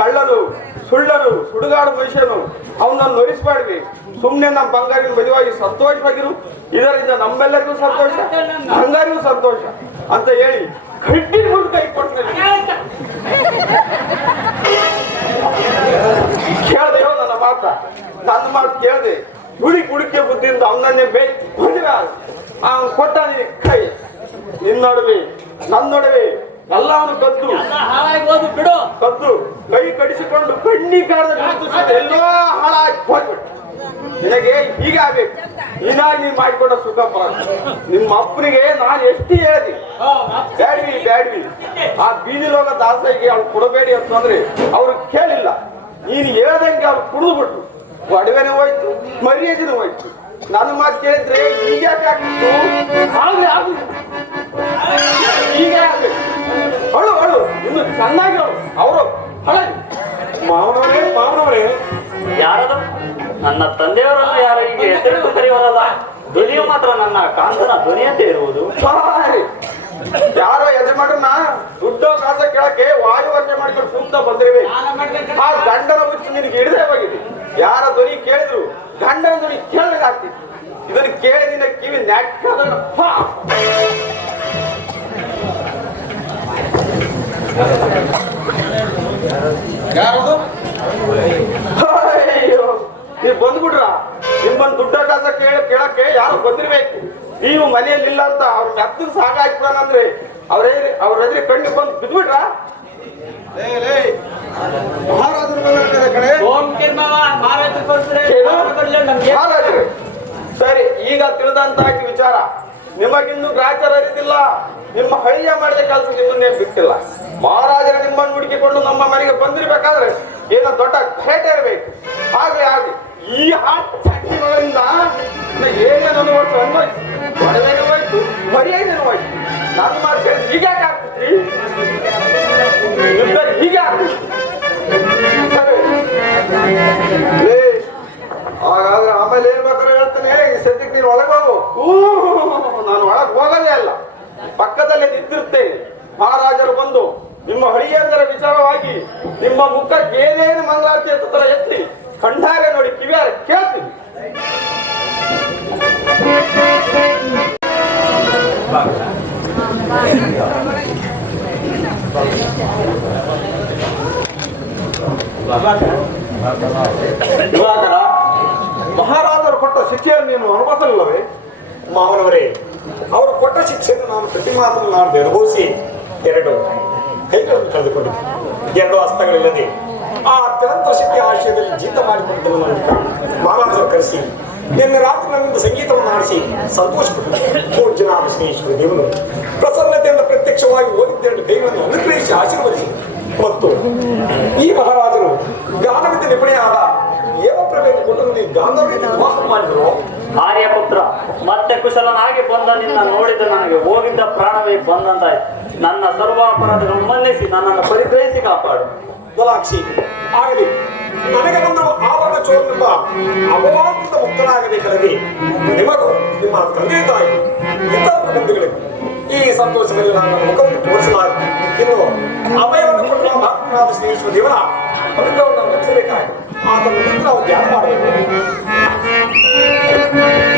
ಕಳ್ಳನು, ಸುಳ್ಳನು, ಸುಡುಗಾಡು ಮನುಷ್ಯನು, ಅವನನ್ನು ನೊರಿಸಬೇಡ್ವಿ ಸುಮ್ಮನೆ ನಮ್ಮ ಬಂಗಾರಿನ ಮದುವಾಗಿ ಸಂತೋಷವಾಗಿರು. ಇದರಿಂದ ನಮ್ಮೆಲ್ಲರಿಗೂ ಸಂತೋಷ, ಬಂಗಾರಿಗೂ ಸಂತೋಷ ಅಂತ ಹೇಳಿ ಕಟ್ಟಿ ಮುಂದೆ ಕೈ ಕೊಟ್ಟು ಕೇಳ್ದೆ ನನ್ನ ಮಾತ, ನನ್ನ ಮಾತು ಕೇಳಿದೆ. ಹುಡಿ ಕುಡಿಕೆ ಬುದ್ಧಿಯಿಂದ ಅವನನ್ನೇ ಬೇ ಹೊಡಿವ ಅವನು ಕೊಟ್ಟಾನೆ ಕೈ, ನಿನ್ನ ನಡುವೆ ನನ್ನ ನಡುವೆ ಎಲ್ಲವನು ಕದ್ದು. ಹಾಳಾಗಿ ಬಿಡು. ಕದ್ದು. ಕೈ ಕಡಿಸಿಕೊಂಡು ಗುರುತಿಸಿದ ಎಲ್ಲೋ ಹಾಳಾಗಿ ಹೋಗ್ಬಿಟ್ಟು ನಿನಗೆ ಹೀಗಾಗಬೇಕು ನೀನಾಗಿ ನೀನ್ ಮಾಡಿಕೊಂಡ ಸುಖ ಪರ ನಿಮ್ಮ ಅಪ್ಪನಿಗೆ ನಾನು ಎಷ್ಟು ಹೇಳಿದೆ? ಬ್ಯಾಡ್ವಿ ಬ್ಯಾಡ್ವಿ. ಆ ಬೀದಿ ರೋಗ ದಾಸರಿಗೆ ಅವ್ರು ಕೊಡಬೇಡಿ ಅಂತಂದ್ರೆ ಅವ್ರು ಕೇಳಿಲ್ಲ. ನೀನು ಹೇಳ್ದಂಗೆ ಅವ್ರು ಕುಡಿದು ಬಿಟ್ಟು ಒಡವೆನೂ ಹೋಯ್ತು ಮರ್ಯಾದೆನೂ ಹೋಯ್ತು. ನನ್ನ ಮಾತು ಕೇಳಿದ್ರೆ ಈಗ ಯಾಕೆ ಆಗ್ಲಿ ಈಗ ಆಗ್ಬೇಕು. ಅಳು ಅಳು ಇನ್ನು ಚೆನ್ನಾಗಿ ಅಳು. ಅವರು ಹಳ ಮಾವನವರೇ ಮಾವನವರೇ. ಯಾರದು? ನನ್ನ ತಂದೆಯವರನ್ನು ಯಾರು ಹೀಗೆ ಹೆಸರಿಟ್ಟು ಕರೆಯುವರಲ್ಲ? ಧ್ವನಿಯು ಮಾತ್ರ ನನ್ನ ಕಾಂತನ ಧ್ವನಿಯಂತೆ ಇರುವುದು. ಯಾರೋ ಯಜಮಾನರನ್ನ ದುಡ್ಡು ಕಾಸ ಕೇಳಕ್ಕೆ ವಾಯು ವರ್ಷೆ ಮಾಡ್ಕೊಂಡು ಸುತ್ತ ಬಂದಿರುವೆ. ಆ ಗಂಡನ ಹುಚ್ಚು ನಿನಗೆ ಹಿಡಿದೇ ಹೋಗಿದೆ. ಯಾರ ಧ್ವನಿ ಕೇಳಿದ್ರು ಗಂಡನ ಧ್ವನಿ ಕೇಳಿದಾಗ ಆಗ್ತಿತ್ತು ಇದನ್ನು ಕೇಳಿ ನಿನ್ನ ಕಿವಿ ನೆಟ್ಟಾದ ಯಾರದು? ನೀವು ಬಂದ್ಬಿಡ್ರ? ನಿಮ್ಮನ್ನ ದುಡ್ಡ ಕಾಸ ಕೇಳಿ ಕೇಳಕ್ಕೆ ಯಾರು ಬಂದಿರ್ಬೇಕು? ನೀವು ಮನೆಯಲ್ಲಿ ಇಲ್ಲ ಅಂತ ಅವ್ರ ಮೆತ್ತಗೆ ಸಾಕಾಯ್ತಾನಂದ್ರೆ ಅವ್ರೇ ಅವ್ರ ಎದುರು ಕಣ್ಣು ಬಂದು ಬಿದ್ಬಿಟ್ರ ಸರಿ ಈಗ ತಿಳಿದಂತ ವಿಚಾರ. ನಿಮಗಿನ್ನೂ ಗ್ರಾಚಾರ ಅರಿತಿಲ್ಲ. ನಿಮ್ಮ ಹಳ್ಳಿಯ ಮಾಡಿದ ಕೆಲಸ ನಿಮ್ಮನ್ನೇ ಬಿಟ್ಟಿಲ್ಲ. ಮಹಾರಾಜರ ನಿಮ್ಮನ್ನು ಹುಡುಕಿಕೊಂಡು ನಮ್ಮ ಮನೆಗೆ ಬಂದಿರಬೇಕಾದ್ರೆ ಏನೋ ದೊಡ್ಡ ಭೇಟೆ ಇರಬೇಕು. ಹಾಗೆ ಹಾಗೆ ಈ ಹಾಟಿಗಳಿಂದ ಏನೇನು ಅನುಭವಿಸು ಒಡವೆನೂ ಹೋಯ್ತು ಮಾತು ಕೇಳಿ ಹೀಗೆ ಆಗ್ತೈತಿ ಹೀಗೆ. ಲೇ, ಹಾಗಾದ್ರೆ ಆಮೇಲೆ ಏನ್ ಬೇಕಾದ್ರೆ ಹೇಳ್ತಾನೆ. ಈ ಸದ್ಯಕ್ಕೆ ನೀನು ಒಳಗೆ ಹೋಗು. ನಾನು ಒಳಗೆ ಹೋಗೋದೇ ಅಲ್ಲ. ಪಕ್ಕದಲ್ಲೇ ನಿಂತಿರ್ತೇನೆ. ಮಹಾರಾಜರು ಬಂದು ನಿಮ್ಮ ಹಳಿಯಂದರ ವಿಚಾರವಾಗಿ ನಿಮ್ಮ ಮುಖಕ್ಕೆ ಏನೇನು ಮಂಗಳಾರತಿ ಅಂತ ಶಿಕ್ಷೆಯನ್ನು ನೀನು ಅನುಭವಿಸಲಿಲ್ಲವೇ? ಮಾವನವರೇ, ಅವರು ಕೊಟ್ಟ ಶಿಕ್ಷೆಯನ್ನು ನಾನು ಪ್ರತಿ ಮಾತನಾಡದೆ ಅನುಭವಿಸಿ ಎರಡು ಕೈಗಳನ್ನು ಕಳೆದುಕೊಂಡು ಎರಡು ಹಸ್ತಗಳಿಲ್ಲದೆ ಆ ಅತ್ಯಂತ ಶಕ್ತಿ ಆಶಯದಲ್ಲಿ ಜೀತ ಮಾಡಿಕೊಂಡು ನಾನು ಮಹಾರಾಜರು ಕರೆಸಿ, ನಿನ್ನೆ ರಾತ್ರಿ ನನ್ನಿಂದ ಸಂಗೀತವನ್ನು ಆಡಿಸಿ ಸಂತೋಷಪಟ್ಟು ಮೂರು ಜನ ಶ್ರೀಶ್ವರ ದೇವನು ಪ್ರಸನ್ನತೆಯಿಂದ ಪ್ರತ್ಯಕ್ಷವಾಗಿ ಓದಿದ್ದೆರಡು ಕೈಗಳನ್ನು ಅನುಗ್ರಹಿಸಿ ಆಶೀರ್ವದಿಸಿ. ಮತ್ತು ಈ ಮಹಾರಾಜರು ಗಾನವಿದ್ದ ನಿಪುಣೆಯಾದ ಏವಪ್ರಭೆಯನ್ನು ಕೊಂಡು ನನಗೆ ಗಾಂಧರ್ವ ವಿವಾಹ ಮಾಡಿದರು. ಆರ್ಯಪುತ್ರ ಮತ್ತೆ ಕುಶಲನಾಗಿ ಬಂದ ನಿನ್ನ ನೋಡಿದ ನನಗೆ ಹೋಗಿದ್ದ ಪ್ರಾಣವೇ ಬಂದಂತಾಯ್ತು ನನ್ನ ಸರ್ವಾಪರಾಧಗಳನ್ನು ಮನ್ನಿಸಿ ನನ್ನನ್ನು ಪರಿಗ್ರಹಿಸಿ ಕಾಪಾಡು. ಬಲಾಕ್ಷಿ ಆಗಲಿ ನನಗೆ ಬಂದ ಆವರಣ ಚೋರನೆಂಬ ಅಪವಾದದಿಂದ ಮುಕ್ತನಾಗಬೇಕಲ್ಲದೆ ನಿಮಗೂ ನಿಮ್ಮ ತಂದೆ ತಾಯಿ ಇತರ ಬಂಧುಗಳಿಗೆ ಈ ಸಂತೋಷದಲ್ಲಿ ನಾನು ಮುಖವನ್ನು ತೋರಿಸಲಾಗ ಇನ್ನು ಅಭಯವನ್ನು ಕೊಟ್ಟ ಶ್ರೀ ಶ್ರೀಶ್ವರ ದೇವರ ಅನುಗ್ರಹವನ್ನು ನಾವು ರಕ್ಷಿಸಬೇಕಾಗಿ ಆತನ ಮುಂದೆ ನಾವು ಧ್ಯಾನ ಮಾಡಬೇಕು ಿ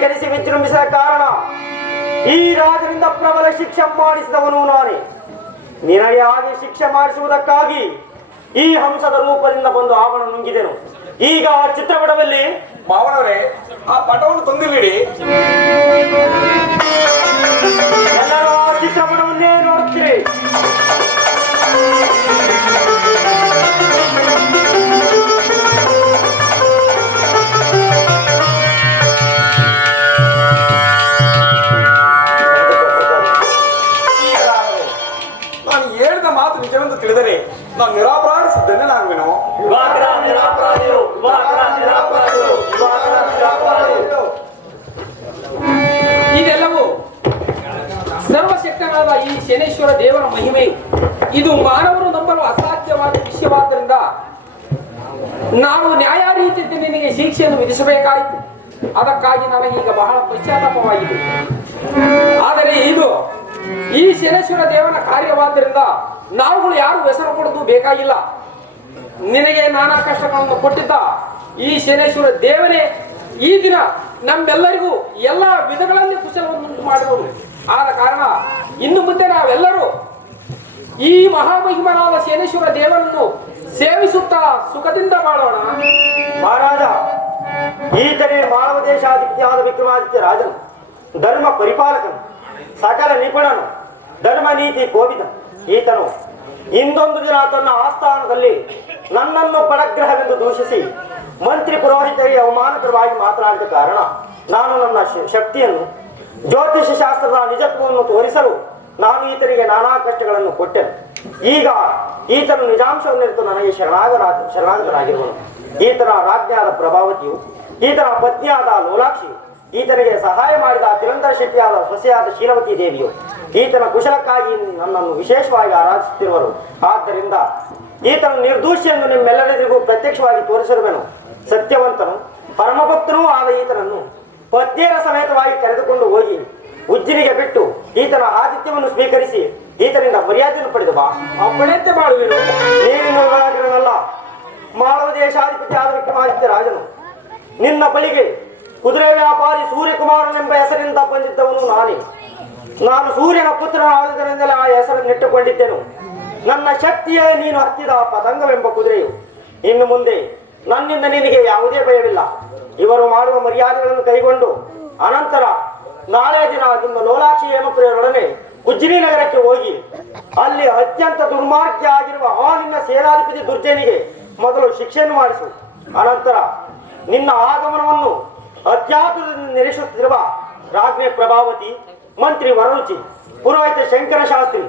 ಅಲ್ಪೀಕರಿಸಿ ವಿಜೃಂಭಿಸಿದ ಕಾರಣ ಈ ರಾಜನಿಂದ ಪ್ರಬಲ ಶಿಕ್ಷೆ ಮಾಡಿಸಿದವನು ನಾನೇ. ನಿನಗೆ ಹಾಗೆ ಶಿಕ್ಷೆ ಮಾಡಿಸುವುದಕ್ಕಾಗಿ ಈ ಹಂಸದ ರೂಪದಿಂದ ಬಂದು ಆವರಣ ನುಂಗಿದೆನು. ಈಗ ಆ ಚಿತ್ರಪಟದಲ್ಲಿ ಮಾವನವರೇ ಆ ಪಟವನ್ನು ತಂದಿಲ್ಲಿಡಿ. ಎಲ್ಲರೂ ಆ ಚಿತ್ರಪಟವನ್ನೇ ನೋಡುತ್ತೀರಿ. ಸರ್ವಶಕ್ತನಾದ ಈ ಶನೇಶ್ವರ ದೇವರ ಮಹಿಮೆ. ಇದು ಮಾನವರು ನಂಬಲು ಅಸಾಧ್ಯವಾದ ವಿಷಯವಾದ್ದರಿಂದ ನಾವು ನ್ಯಾಯಾರೀತಿಯಿಂದ ನಿನಗೆ ಶಿಕ್ಷೆಯನ್ನು ವಿಧಿಸಬೇಕಾಯಿತು. ಅದಕ್ಕಾಗಿ ನನಗೀಗ ಬಹಳ ಪಶ್ಚಾತ್ತಾಪವಾಗಿದೆ. ಆದರೆ ಇದು ಈ ಶನೇಶ್ವರ ದೇವನ ಕಾರ್ಯವಾದ್ದರಿಂದ ನಾವುಗಳು ಯಾರು ಹೆಸರು ಕೊಡೋದು ಬೇಕಾಗಿಲ್ಲ. ನಿನಗೆ ನಾನಾ ಕಷ್ಟಗಳನ್ನು ಕೊಟ್ಟಿದ್ದ ಈ ಶನೇಶ್ವರ ದೇವನೇ, ಈ ದಿನ ನಮ್ಮೆಲ್ಲರಿಗೂ ಎಲ್ಲ ವಿಧಗಳಲ್ಲಿ ಕುಶಲವನ್ನು ಮಾಡುವುದು ಆದ ಕಾರಣ ಇನ್ನು ಮುಂದೆ ನಾವೆಲ್ಲರೂ ಈ ಮಹಾಮಹಿಮನಾದ ಸೇನೇಶ್ವರ ದೇವರನ್ನು ಸೇವಿಸುತ್ತಾ ಸುಖದಿಂದ ಮಾಡೋಣ ಮಹಾರಾಜ ಈತನೇ ಮಾನವ ದೇಶಾಧಿಪತಿಯಾದ ವಿಕ್ರಮಾದಿತ್ಯ ರಾಜನು, ಧರ್ಮ ಪರಿಪಾಲಕನು, ಸಕಲ ನಿಪುಣನು, ಧರ್ಮ ನೀತಿ ಕೋವಿದ ಈತನು ಇಂದೊಂದು ದಿನ ತನ್ನ ಆಸ್ಥಾನದಲ್ಲಿ ನನ್ನನ್ನು ಪಡಗ್ರಹವೆಂದು ದೂಷಿಸಿ ಮಂತ್ರಿ ಪುರೋಹಿತರಿಗೆ ಅವಮಾನಕರವಾಗಿ ಮಾತನಾಡಿದ ಕಾರಣ ನಾನು ನನ್ನ ಶಕ್ತಿಯನ್ನು ಜ್ಯೋತಿಷ ಶಾಸ್ತ್ರದ ನಿಜತ್ವವನ್ನು ತೋರಿಸಲು ನಾನು ಈತನಿಗೆ ನಾನಾ ಕಷ್ಟಗಳನ್ನು ಕೊಟ್ಟೆನು. ಈಗ ಈತನು ನಿಜಾಂಶವನ್ನಿರಿತು ನನಗೆ ಶರಣಾಗರ, ಶರಣಾಗತನಾಗಿರುವನು. ಈತನ ರಾಜ್ಞಾದ ಪ್ರಭಾವತಿಯು, ಈತನ ಪತ್ನಿಯಾದ ಲೋಲಾಕ್ಷಿಯು, ಈತನಿಗೆ ಸಹಾಯ ಮಾಡಿದ ತಿರಂತರ ಶೆಟ್ಟಿಯಾದ ಸೊಸೆಯಾದ ಶೀಲವತಿ ದೇವಿಯು, ಈತನ ಕುಶಲಕ್ಕಾಗಿ ನನ್ನನ್ನು ವಿಶೇಷವಾಗಿ ಆರಾಧಿಸುತ್ತಿರುವರು. ಆದ್ದರಿಂದ ಈತನ ನಿರ್ದೋಷಿಯನ್ನು ನಿಮ್ಮೆಲ್ಲರಿಗೂ ಪ್ರತ್ಯಕ್ಷವಾಗಿ ತೋರಿಸಿರುವೆನು. ಸತ್ಯವಂತನು, ಪರಮಭಕ್ತನೂ ಆದ ಈತನನ್ನು ಪತ್ನಿಯರ ಸಮೇತವಾಗಿ ಕರೆದುಕೊಂಡು ಹೋಗಿ ಉಜ್ಜಿನಿಗೆ ಬಿಟ್ಟು ಈತನ ಆತಿಥ್ಯವನ್ನು ಸ್ವೀಕರಿಸಿ ಈತನಿಂದ ಮರ್ಯಾದೆಯನ್ನು ಪಡೆದು ಬಾ ಅಪ್ಪಣೆಂತೆ ಬಾಳುವೆನು ನೀನಿನ್ನಲ್ಲ ಮಾನವ ದೇಶಾಧಿಪತಿ ಆದ ವಿಕ್ರಮಾದಿತ್ಯ ರಾಜನು. ನಿನ್ನ ಬಳಿಗೆ ಕುದುರೆ ವ್ಯಾಪಾರಿ ಸೂರ್ಯಕುಮಾರನೆಂಬ ಹೆಸರಿಂದ ಬಂದಿದ್ದವನು ನಾನೇ. ನಾನು ಸೂರ್ಯನ ಪುತ್ರನಾದುದರಿಂದಲೇ ಆ ಹೆಸರನ್ನು ಇಟ್ಟುಕೊಂಡಿದ್ದೆನು. ನನ್ನ ಶಕ್ತಿಯೇ ನೀನು ಹತ್ತಿದ ಪತಂಗವೆಂಬ ಕುದುರೆಯು. ಇನ್ನು ಮುಂದೆ ನನ್ನಿಂದ ನಿನಗೆ ಯಾವುದೇ ಭಯವಿಲ್ಲ. ಇವರು ಮಾಡುವ ಮರ್ಯಾದೆಗಳನ್ನು ಕೈಗೊಂಡು ಅನಂತರ ನಾಳೆ ದಿನ ನಿಮ್ಮ ಲೋಲಾಕ್ಷಿ ಹೇಮಪ್ರಿಯರೊಡನೆ ಉಜ್ಜಿನಿ ನಗರಕ್ಕೆ ಹೋಗಿ, ಅಲ್ಲಿ ಅತ್ಯಂತ ದುರ್ಮಾರ್ಗ ಆಗಿರುವ ನಿನ್ನ ಸೇನಾಧಿಪತಿ ದುರ್ಜನಿಗೆ ಮೊದಲು ಶಿಕ್ಷೆಯನ್ನು ಮಾಡಿಸು. ಅನಂತರ ನಿನ್ನ ಆಗಮನವನ್ನು ಅತ್ಯಾತುರದಿಂದ ನಿರೀಕ್ಷಿಸುತ್ತಿರುವ ರಾಜ್ಞೆ ಪ್ರಭಾವತಿ, ಮಂತ್ರಿ ವರರುಚಿ ಪುರೋಹಿತ ಶಂಕರ ಶಾಸ್ತ್ರಿ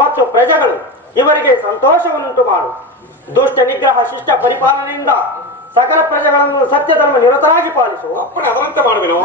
ಮತ್ತು ಪ್ರಜೆಗಳು ಇವರಿಗೆ ಸಂತೋಷವನ್ನುಂಟು ಮಾಡು. ದುಷ್ಟ ನಿಗ್ರಹ ಶಿಷ್ಟ ಪರಿಪಾಲನೆಯಿಂದ ಸಕಲ ಪ್ರಜೆಗಳನ್ನು ಸತ್ಯ ಧರ್ಮ ನಿರತರಾಗಿ ಪಾಲಿಸುವ. ಅದರಂತೆ ಮಾಡುವೆನು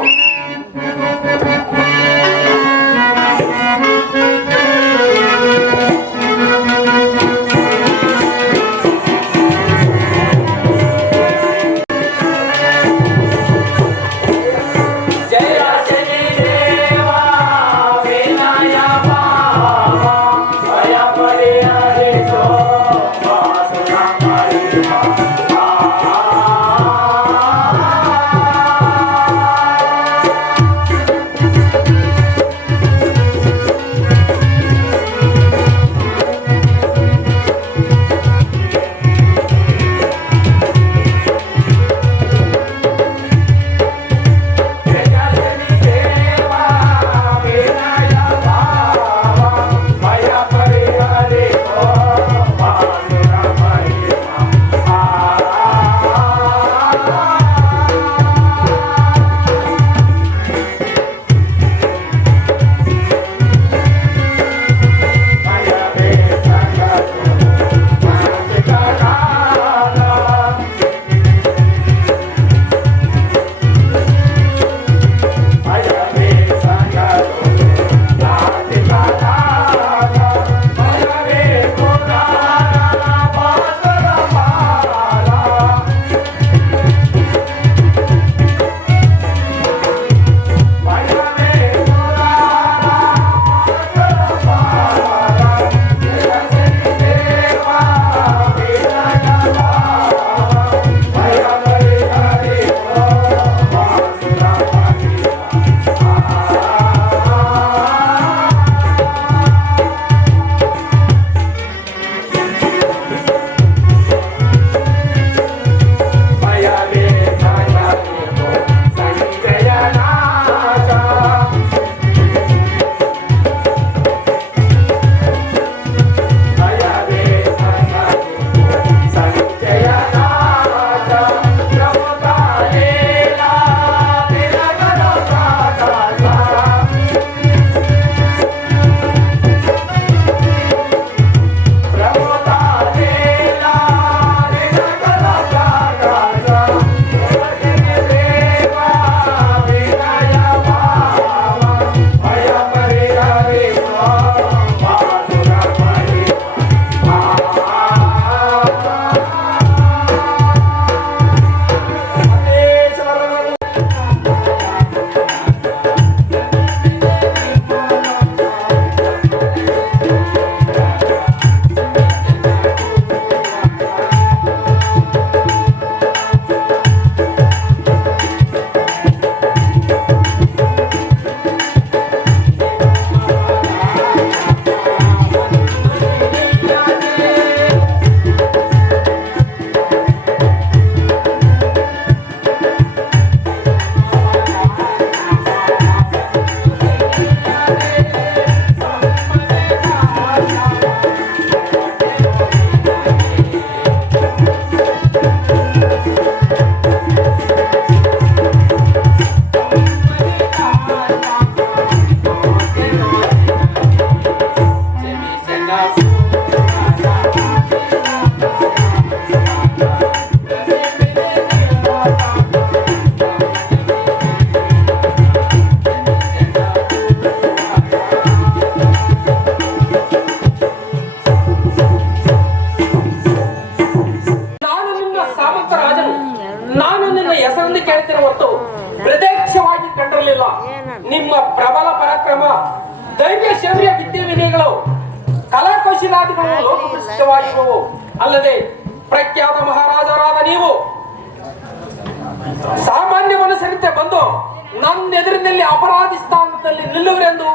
ನನ್ನ ಎದುರಿನಲ್ಲಿ ಅಪರಾಧಿ ಸ್ಥಾನದಲ್ಲಿ ನಿಲ್ಲುವರೆಂದು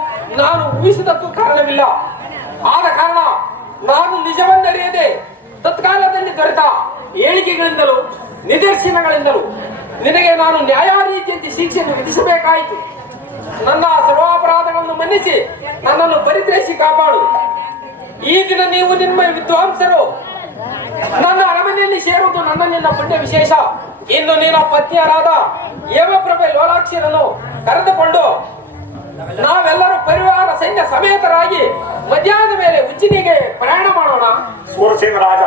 ನಾನು ಊಹಿಸಿದಕ್ಕೂ ಕಾರಣವಿಲ್ಲ. ಆದ ಕಾರಣ ನಾನು ನಿಜವನ್ನರಿಯದೆ ತತ್ಕಾಲದಲ್ಲಿ ದೊರೆತ ಹೇಳಿಕೆಗಳಿಂದಲೂ ನಿದರ್ಶನಗಳಿಂದಲೂ ನಿನಗೆ ನಾನು ನ್ಯಾಯ ರೀತಿಯಂತೆ ಶಿಕ್ಷೆಯನ್ನು ವಿಧಿಸಬೇಕಾಯಿತು. ನನ್ನ ಸರ್ವಾಪರಾಧಗಳನ್ನು ಮನ್ನಿಸಿ ನನ್ನನ್ನು ಪರಿಚಯಿಸಿ ಕಾಪಾಡು. ಈ ದಿನ ನೀವು ನಿಮ್ಮ ವಿದ್ವಾಂಸರು ನನ್ನ ಅರಮನೆಯಲ್ಲಿ ಸೇರುವುದು ನನ್ನ ನಿನ್ನ ಪುಣ್ಯ ವಿಶೇಷ. ಇನ್ನು ನಿನ್ನ ಪತ್ನಿಯರಾದ ಯಮಪ್ರಭೆ ಲೋಲಾಕ್ಷಿರನ್ನು ಕರೆದುಕೊಂಡು ನಾವೆಲ್ಲರೂ ಪರಿವಾರ ಸೈನ್ಯ ಸಮೇತರಾಗಿ ಮಧ್ಯಾಹ್ನದ ಮೇಲೆ ಉಜ್ಜಿನಿಗೆ ಪ್ರಯಾಣ ಮಾಡೋಣ. ಸೂರಸೇನ ರಾಜ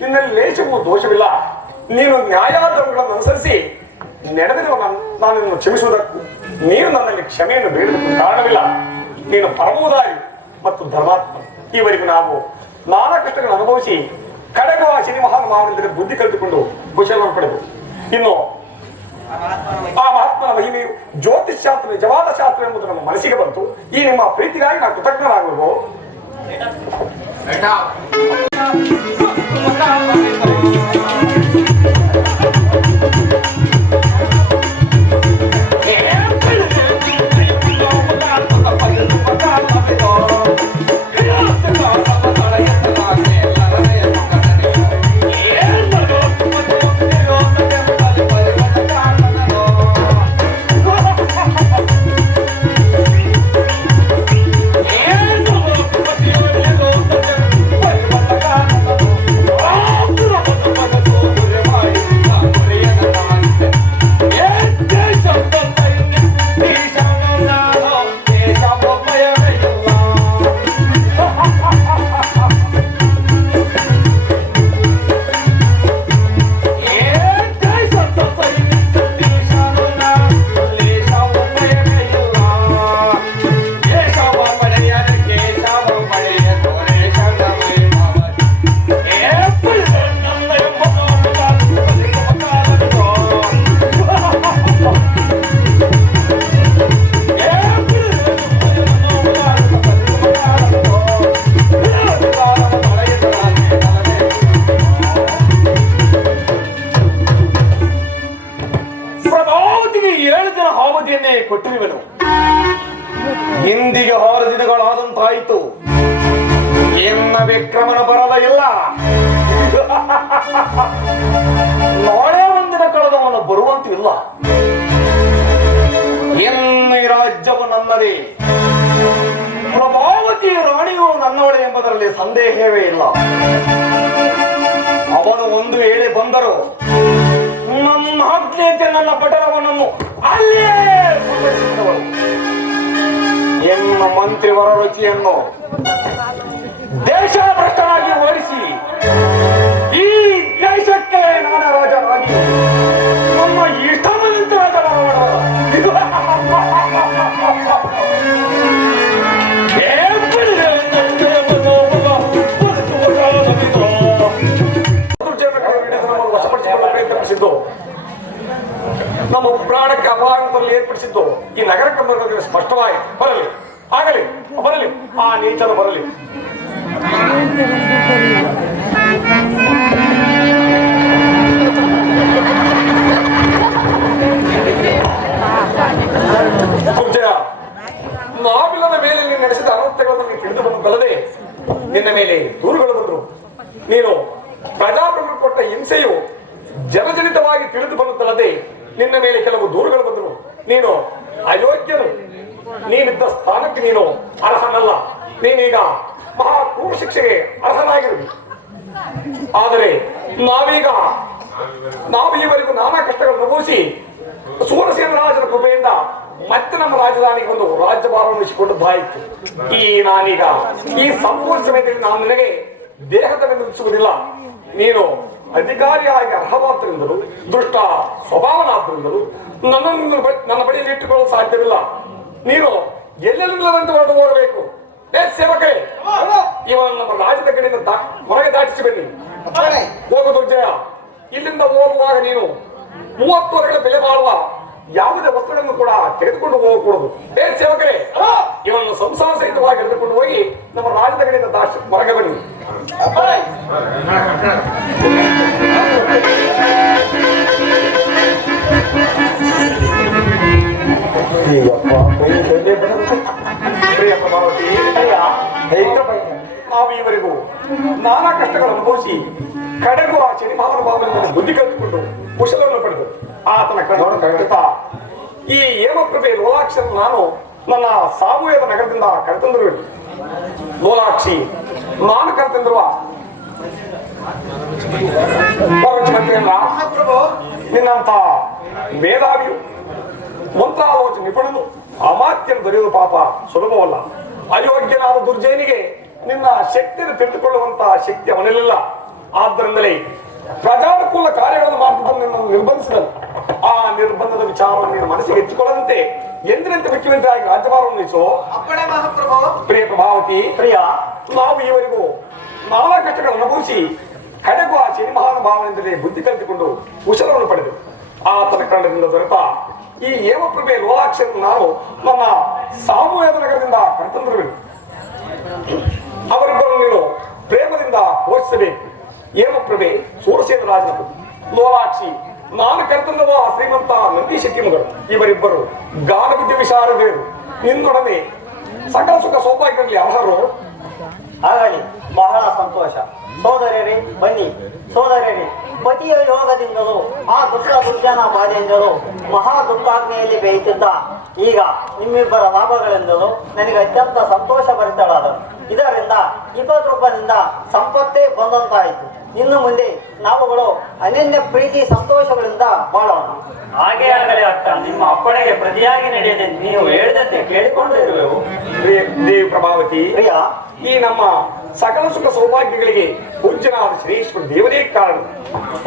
ನಿನ್ನಲ್ಲಿ ಲೇಷವೂ ದೋಷವಿಲ್ಲ. ನೀನು ನ್ಯಾಯಾಧರ್ಮಗಳನ್ನು ಅನುಸರಿಸಿ ನಡೆದಿರುವ ನಾನು ನಿನ್ನ ಕ್ಷಮಿಸುವುದಕ್ಕೂ ನೀನು ನನ್ನಲ್ಲಿ ಕ್ಷಮೆಯನ್ನು ಬೇಡಲು ಕಾರಣವಿಲ್ಲ. ನೀನು ಪರಮೋದಾರಿ ಮತ್ತು ಧರ್ಮಾತ್ಮ. ಈವರೆಗೂ ನಾವು ನಾನಾ ಕಷ್ಟಗಳನ್ನು ಅನುಭವಿಸಿ ಕಡೆಗೂ ಆ ಶನಿ ಬುದ್ಧಿ ಕಲಿತುಕೊಂಡು ಕುಶಲವನ್ನು ಪಡೆದು. ಇನ್ನು ಆ ಮಹಾತ್ಮನ ಮಹಿಮೆಯು ಜ್ಯೋತಿಷ್ ಶಾಸ್ತ್ರ ನಿಜವಾದ ಶಾಸ್ತ್ರ ಎಂಬುದು ನಮ್ಮ ಮನಸ್ಸಿಗೆ ಬಂತು. ಈ ನಿಮ್ಮ ಪ್ರೀತಿಗಾಗಿ ನಾವು ಕೃತಜ್ಞರಾಗಬೇಕು ಕೊಟ್ಟಿರುವೆನು. ಇಂದಿಗೆ ಆರು ದಿನಗಳಾದಂತಾಯಿತು ಎನ್ನ ವಿಕ್ರಮನ ಬರದ ಇಲ್ಲ. ನಾಳೆ ಒಂದಿನ ಕಳೆದವನು ಬರುವಂತಿಲ್ಲ. ಎನ್ನ ರಾಜ್ಯವು ನನ್ನದೇ. ಪ್ರಭಾವತಿ ರಾಣಿಯು ನನ್ನವಳೆ ಎಂಬುದರಲ್ಲಿ ಸಂದೇಹವೇ ಇಲ್ಲ. ಅವನು ಒಂದು ವೇಳೆ ಬಂದರು ನನ್ನ ಆಜ್ಞೆಯಂತೆ ನನ್ನ ಪಟಲವನ್ನು ಅಲ್ಲೇ ಪ್ರದರ್ಶಿಸಿದವರು ಮಂತ್ರಿವರ ರುಚಿಯನ್ನು ದೇಶ ಭ್ರಷ್ಟನಾಗಿ ಓಡಿಸಿ ಈ ದೇಶಕ್ಕೆ ನಾನ ರಾಜನಾಗಿ ಸ್ಪಷ್ಟವಾಗಿ ಬರಲಿ. ಆಗಲಿ ಬರಲಿ. ಆ ನೀಚನು ಬರಲಿ. ಸ್ಥಾನಕ್ಕೆ ನೀನು ಅರ್ಹನಲ್ಲ ನೀನೀಗ ಮಹಾ ಕ್ರೂರ ಶಿಕ್ಷೆಗೆ ಆದರೆ ನಾವೀಗ ನಾವು ಈವರೆಗೂ ನಾನಾ ಕಷ್ಟಗಳನ್ನು ಅನುಭವಿಸಿ ಸೂರಸೇನ ರಾಜನ ಕೃಪೆಯಿಂದ ಮತ್ತೆ ನಮ್ಮ ರಾಜಧಾನಿಗೆ ಒಂದು ರಾಜ್ಯಭಾರ ಉಳಿಸಿಕೊಂಡದ್ದಾಯಿತು ಈ ನಾನೀಗ ಈ ಸಂಪೂರ್ಣ ಸಮಯದಲ್ಲಿ ನಾನು ನಿನಗೆ ದೇಹದ ಬೆಂದಿಸುವುದಿಲ್ಲ ನೀನು ಅಧಿಕಾರಿಯಾಗಿ ಅರ್ಹವಾದ್ದರಿಂದಲೂ ದುಷ್ಟ ಸ್ವಭಾವನಾದ್ದರಿಂದಲೂ ನನ್ನನ್ನು ನನ್ನ ಬಳಿಯಲ್ಲಿ ಇಟ್ಟುಕೊಳ್ಳಲು ಸಾಧ್ಯವಿಲ್ಲ. ನೀನು ಎಲ್ಲೆಲ್ಲಿಲ್ಲದಂತೆ ಹೊರಟು ಹೋಗಬೇಕು? ಏ ಸೇವಕರೇ ಇವನು ನಮ್ಮ ರಾಜ್ಯದ ಕಡೆಯಿಂದ ಹೊರಗೆ ದಾಟಿಸಿ ಬನ್ನಿ. ಹೋಗುದು ಜಯ ಇಲ್ಲಿಂದ ಹೋಗುವಾಗ ನೀನು ಮೂವತ್ತು ವರ್ಷಗಳ ಬೆಲೆ ಬಾಳುವ ಯಾವುದೇ ವಸ್ತುಗಳನ್ನು ಕೂಡ ತೆಗೆದುಕೊಂಡು ಹೋಗಕೂಡದು. ಏ ಸೇವಕರೇ ಇವನ್ನು ಸಂಸಾರ ಸಹಿತವಾಗಿ ಎಳೆದುಕೊಂಡು ಹೋಗಿ ನಮ್ಮ ರಾಜ್ಯದ ಕಡೆಯಿಂದ ದಾಶ ಹೊರಗೆ ಬನ್ನಿ. ಪ್ರಿಯ ನಾವು ಈವರೆಗೂ ನಾನಾ ಕಷ್ಟಗಳನ್ನು ಅನುಭವಿಸಿ ಕಡೆಗೂ ಆ ಶನಿಭಾವನ ಭಾವನೆಯನ್ನು ಬುದ್ಧಿ ಕಲಿತುಕೊಂಡು ಕುಶಲವನ್ನು ಪಡೆದು ಆತನ ಕರೆಯುತ್ತಾ ಈ ಏಮಪ್ರಭೆ ಲೋಲಾಕ್ಷರ ನಾನು ನನ್ನ ಸಾವುಯದ ನಗರದಿಂದ ಕರೆತಂದರು ಲೋಲಾಕ್ಷಿ ನಾನು ಕರೆತಂದಿರುವ ನಿನ್ನಂತ ಮೇಧಾವಿಯು ಮಂತ್ರಾಲೋಚನೆ ನಿಪುಣನು ಅಮಾತ್ಯನ್ ದೊರೆಯುವುದು ಪಾಪ ಸುಲಭವಲ್ಲ. ಅಯೋಗ್ಯನಾದ ದುರ್ಜಯನಿಗೆ ನಿನ್ನ ಶಕ್ತಿಯನ್ನು ತಿಳಿದುಕೊಳ್ಳುವಂತಹ ಶಕ್ತಿ ಅವನಲ್ಲಿಲ್ಲ. ಆದ್ದರಿಂದಲೇ ಪ್ರಜಾನುಕೂಲ ಕಾರ್ಯಗಳನ್ನು ಮಾಡಿಕೊಂಡು ನಿನ್ನನ್ನು ನಿರ್ಬಂಧಿಸಿದನು ಆ ನಿರ್ಬಂಧದ ವಿಚಾರವನ್ನು ನಿನ್ನ ಮನಸ್ಸಿಗೆ ಹೆಚ್ಚಿಕೊಳ್ಳದಂತೆ ಎಂದಿನಂತೆ ಮುಖ್ಯಮಂತ್ರಿಯಾಗಿ ರಾಜ್ಯಭಾರವನ್ನು ವಹಿಸೋ ಪ್ರಿಯ ಪ್ರಭಾವತಿ ಪ್ರಿಯ ನಾವು ಈವರೆಗೂ ನಾನಾ ಕಷ್ಟಗಳನ್ನು ಅನುಭವಿಸಿ ಕಡೆಗೂ ಆ ಮಹಾನುಭಾವನೆಂದಲೇ ಬುದ್ಧಿ ಕಲಿತುಕೊಂಡು ಕುಶಲವನ್ನು ಪಡೆದು ಆ ತನಕಂಡದಿಂದ ದೊರೆತ ಈ ಏವಪ್ರಭೆ ಲೋಲಾಕ್ಷರನ್ನು ನಾವು ನಮ್ಮ ಸಾಮೂಹ್ಯದ ನಗರದಿಂದ ಕರೆತಂದಿರಬೇಕು ಅವರಿಬ್ಬರು ನೀನು ಪ್ರೇಮದಿಂದ ಪೋಷಿಸಬೇಕು ಏಮಪ್ರಭೆ ಸೂರಸೇನ ರಾಜನ. ಲೋಲಾಕ್ಷಿ, ನಾನು ಕರ್ತನವ ಶ್ರೀಮಂತ ನಂದಿ ಶಕ್ತಿಮಗಳು ಮಗಳು. ಇವರಿಬ್ಬರು ಗಾನ ವಿದ್ಯೆ ವಿಶಾರದೇರು ನಿನ್ನೊಡನೆ ಸಕಲ ಸುಖ ಸೌಭಾಗ್ಯಗಳಲ್ಲಿ ಅರ್ಹರು. ಹಾಗಾಗಿ ಬಹಳ ಸಂತೋಷ. ಸೋದರರೇ ಬನ್ನಿ. ಸೋದರರೇ ಪತಿಯ ಯೋಗದಿಂದಲೂ ಆ ದುಃಖ ದುರ್ಜನ ಬಾಧೆಯಿಂದಲೂ ಮಹಾ ದುಃಖಾಗ್ನೆಯಲ್ಲಿ ಬೇಯುತ್ತಿದ್ದ ಈಗ ನಿಮ್ಮಿಬ್ಬರ ಲಾಭಗಳೆಂದಲೂ ನನಗೆ ಅತ್ಯಂತ ಸಂತೋಷ ಭರಿತಳಾದನು ಇದರಿಂದ ಇಪ್ಪತ್ತೊಬ್ಬನಿಂದ ಸಂಪತ್ತೇ ಬಂದಂತಾಯಿತು. ಇನ್ನು ಮುಂದೆ ನಾವುಗಳು ಅನನ್ಯ ಪ್ರೀತಿ ಸಂತೋಷಗಳಿಂದ ಬಾಳೋಣ. ಹಾಗೆ ಆಗಲಿ ಅಕ್ಕ ನಿಮ್ಮ ಅಪ್ಪಣೆಗೆ ಪ್ರತಿಯಾಗಿ ನಡೆಯದೆ ನೀವು ಹೇಳಿದಂತೆ ಕೇಳಿಕೊಂಡಿರುವೆವು. ಇರುವೆವು ದೇವಿ ಪ್ರಭಾವತಿ ಪ್ರಿಯ. ಈ ನಮ್ಮ ಸಕಲ ಸುಖ ಸೌಭಾಗ್ಯಗಳಿಗೆ ಪೂಜ್ಯನಾದ ಶ್ರೀಶ್ವರ ದೇವರೇ ಕಾರಣ.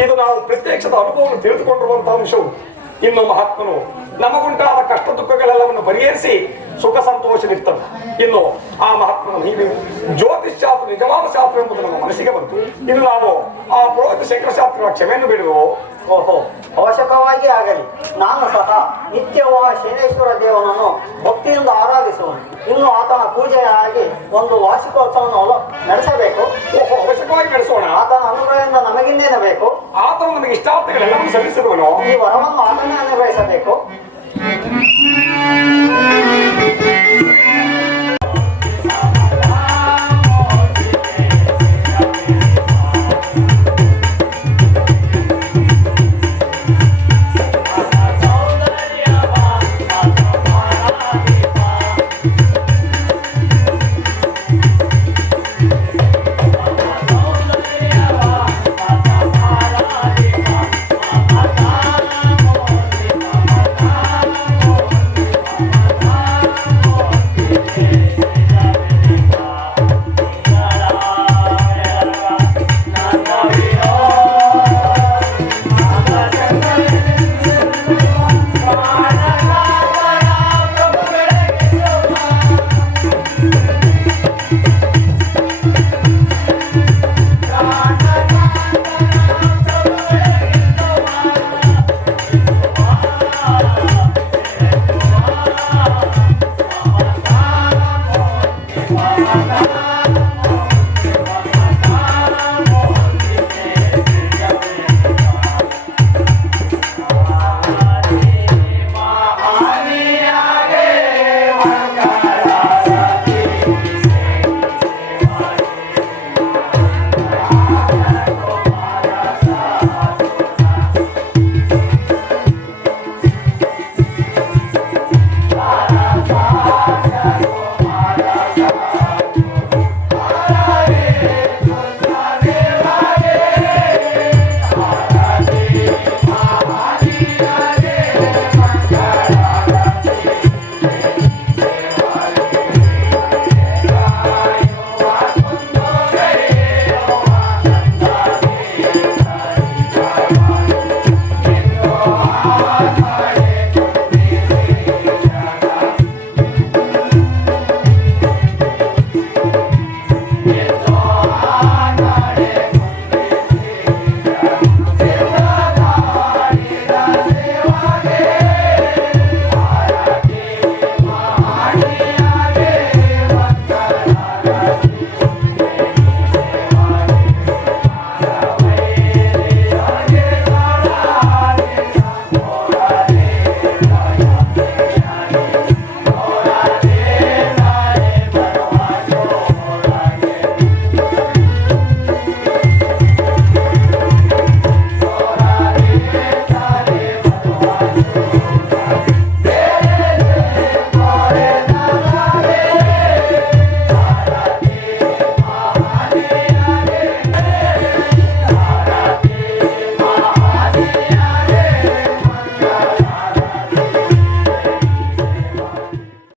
ಇದು ನಾವು ಪ್ರತ್ಯಕ್ಷದ ಅನುಭವವನ್ನು ತಿಳಿದುಕೊಂಡಿರುವಂತಹ ಅಂಶವು. ಇನ್ನು ಮಹಾತ್ಮನು ನಮಗುಂಟಾದ ಕಷ್ಟ ದುಃಖಗಳೆಲ್ಲವನ್ನು ಪರಿಹರಿಸಿ ಸುಖ ಸಂತೋಷವಿರ್ತದೆ ಇನ್ನು ಆ ಮಹಾತ್ಮನ ನೀವು ಜ್ಯೋತಿಷ್ ಶಾಸ್ತ್ರ, ನಿಜವಾದ ಶಾಸ್ತ್ರ ಎಂಬುದು ನಮ್ಮ ಮನಸ್ಸಿಗೆ ಬಂತು. ಇನ್ನು ನಾವು ಆ ಪುರೋಹಿತ ಶಂಕರ ಶಾಸ್ತ್ರ ಕ್ಷಮೆಯನ್ನು ಬಿಡುವು ಓಹೋ, ಅವಶ್ಯಕವಾಗಿ ಆಗಲಿ. ನಾನು ಸಹ ನಿತ್ಯವ ಶನೇಶ್ವರ ದೇವನನ್ನು ಭಕ್ತಿಯಿಂದ ಆರಾಧಿಸುವನು. ಇನ್ನು ಆತನ ಪೂಜೆಯಾಗಿ ಒಂದು ವಾರ್ಷಿಕೋತ್ಸವವನ್ನು ನಡೆಸಬೇಕು. ಓಹೋ ಅವಶ್ಯಕವಾಗಿ ನಡೆಸೋಣ? ಆತನ ಅನುಗ್ರಹದಿಂದ ನಮಗಿನ್ನೇನು ಬೇಕು ಆತನು ನಮಗೆ ಇಷ್ಟಾರ್ಥಗಳೆಲ್ಲ ಸಲ್ಲಿಸಿರುವನು ಈ ವರವನ್ನು ಆತನೇ ಅನುಗ್ರಹಿಸಬೇಕು.